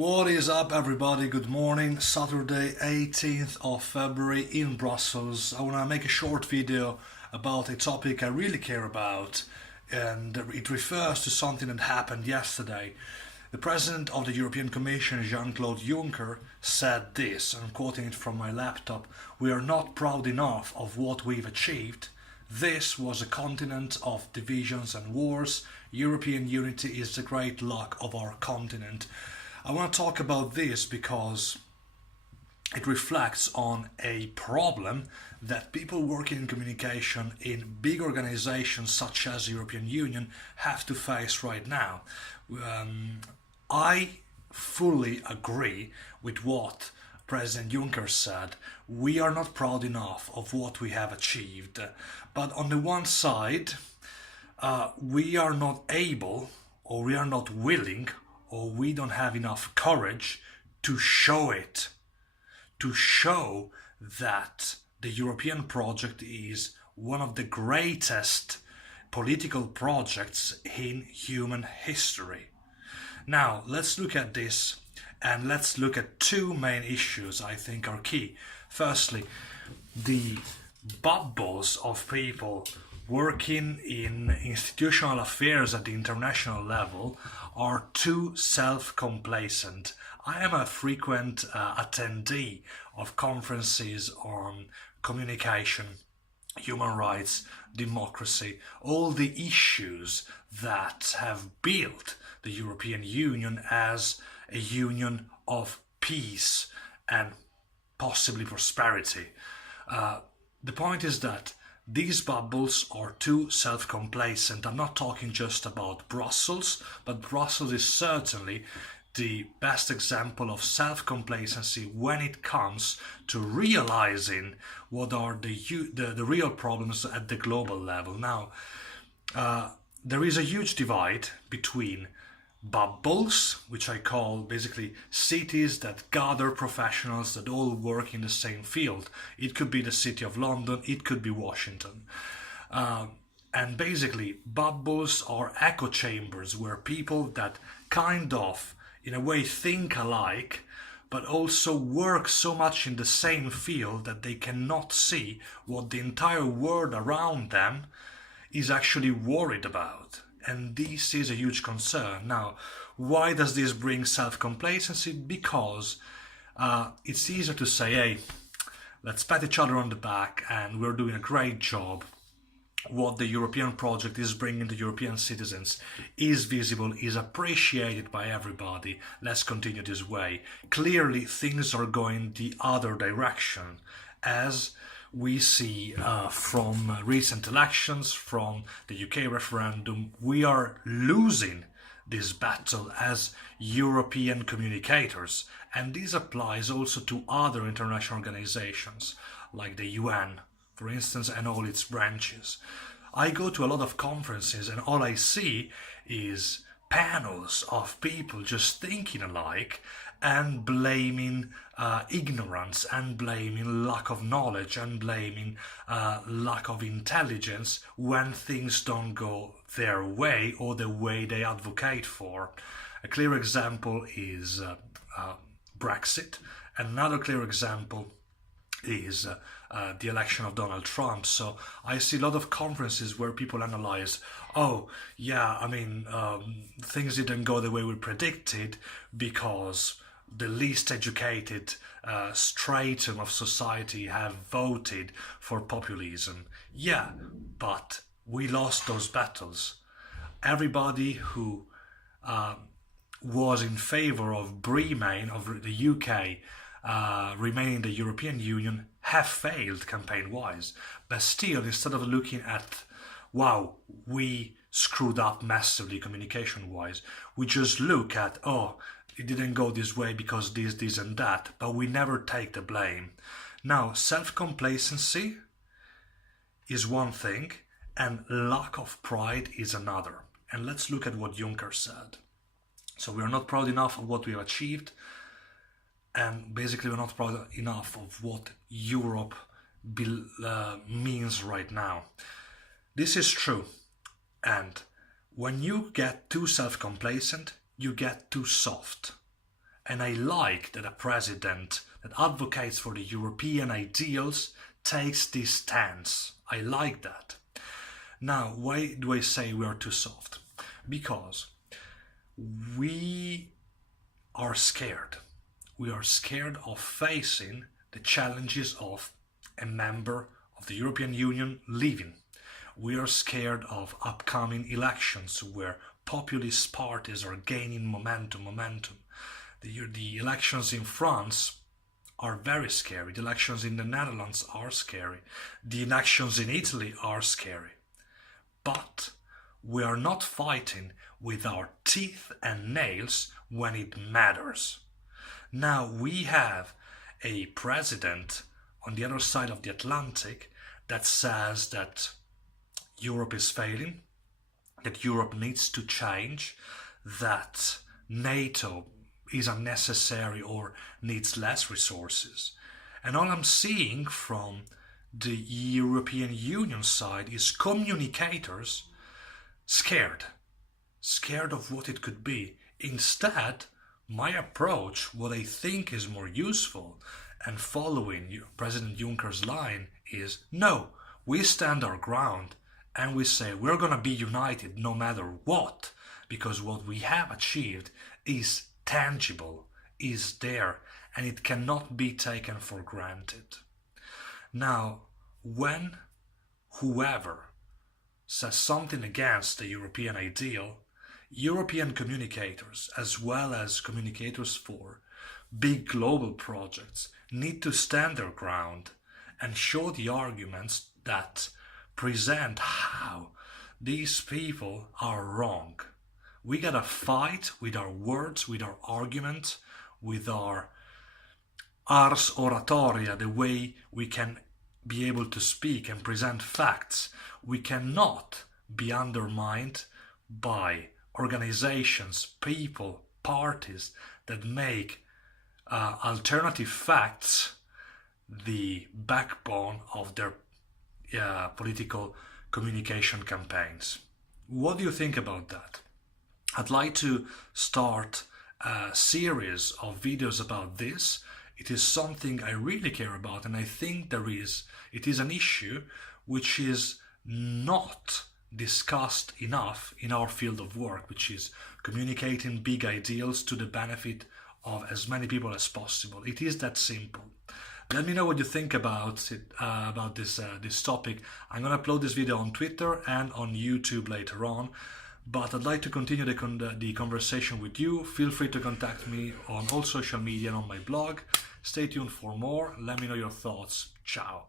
What is up, everybody? Good morning. Saturday 18th of February in Brussels. I want to make a short video about a topic I really care about, and it refers to something that happened yesterday. The President of the European Commission, Jean-Claude Juncker, said this, I'm quoting it from my laptop: "We are not proud enough of what we've achieved. This was a continent of divisions and wars. European unity is the great luck of our continent." I want to talk about this because it reflects on a problem that people working in communication in big organizations such as the European Union have to face right now. I fully agree with what President Juncker said. We are not proud enough of what we have achieved. But on the one side, we are not able, or we are not willing, or we don't have enough courage to show it, to show that the European project is one of the greatest political projects in human history. Now, let's look at this, and let's look at two main issues I think are key. Firstly, the bubbles of people working in institutional affairs at the international level are too self-complacent. I am a frequent attendee of conferences on communication, human rights, democracy, all the issues that have built the European Union as a union of peace and possibly prosperity. The point is that these bubbles are too self-complacent. I'm not talking just about Brussels, but Brussels is certainly the best example of self-complacency when it comes to realizing what are the real problems at the global level. Now, there is a huge divide between bubbles, which I call basically cities that gather professionals that all work in the same field. It could be the city of London, it could be Washington. And basically, bubbles are echo chambers where people that kind of, in a way, think alike, but also work so much in the same field that they cannot see what the entire world around them is actually worried about. And this is a huge concern. Now, why does this bring self-complacency? Because it's easier to say, hey, let's pat each other on the back and we're doing a great job. What the European project is bringing to European citizens is visible, is appreciated by everybody. Let's continue this way. Clearly, things are going the other direction, as we see from recent elections, from the UK referendum. We are losing this battle as European communicators, and this applies also to other international organizations like the UN, for instance, and all its branches. I go to a lot of conferences and all I see is panels of people just thinking alike and blaming ignorance, and blaming lack of knowledge, and blaming lack of intelligence when things don't go their way or the way they advocate for. A clear example is Brexit, and another clear example is the election of Donald Trump. So I see a lot of conferences where people analyze, oh yeah, I mean, things didn't go the way we predicted because the least educated stratum of society have voted for populism. Yeah, but we lost those battles. Everybody who was in favour of Remain, of the UK remaining in the European Union, have failed campaign-wise. But still, instead of looking at, wow, we screwed up massively communication-wise, we just look at, oh, it didn't go this way because this and that, but we never take the blame. Now, self-complacency is one thing, and lack of pride is another. And let's look at what Juncker said. So we are not proud enough of what we have achieved, and basically we're not proud enough of what Europe means right now. This is true, and when you get too self-complacent, you get too soft. And I like that a president that advocates for the European ideals takes this stance. I like that. Now, why do I say we are too soft? Because we are scared. We are scared of facing the challenges of a member of the European Union leaving. We are scared of upcoming elections where populist parties are gaining momentum. The elections in France are very scary. The elections in the Netherlands are scary. The elections in Italy are scary. But we are not fighting with our teeth and nails when it matters. Now we have a president on the other side of the Atlantic that says that Europe is failing, that Europe needs to change, that NATO is unnecessary or needs less resources. And all I'm seeing from the European Union side is communicators scared of what it could be. Instead, my approach, what I think is more useful and following President Juncker's line is, no, we stand our ground and we say we're going to be united no matter what, because what we have achieved is tangible, is there, and it cannot be taken for granted. Now, when whoever says something against the European ideal, European communicators, as well as communicators for big global projects, need to stand their ground and show the arguments that present how these people are wrong. We gotta fight with our words, with our argument, with our ars oratoria, the way we can be able to speak and present facts. We cannot be undermined by organizations, people, parties that make alternative facts the backbone of their political communication campaigns. What do you think about that? I'd like to start a series of videos about this. It is something I really care about, and I think it is an issue which is not discussed enough in our field of work, which is communicating big ideals to the benefit of as many people as possible. It is that simple. Let me know what you think about it, about this topic. I'm going to upload this video on Twitter and on YouTube later on, but I'd like to continue the conversation with you. Feel free to contact me on all social media and on my blog. Stay tuned for more. Let me know your thoughts. Ciao.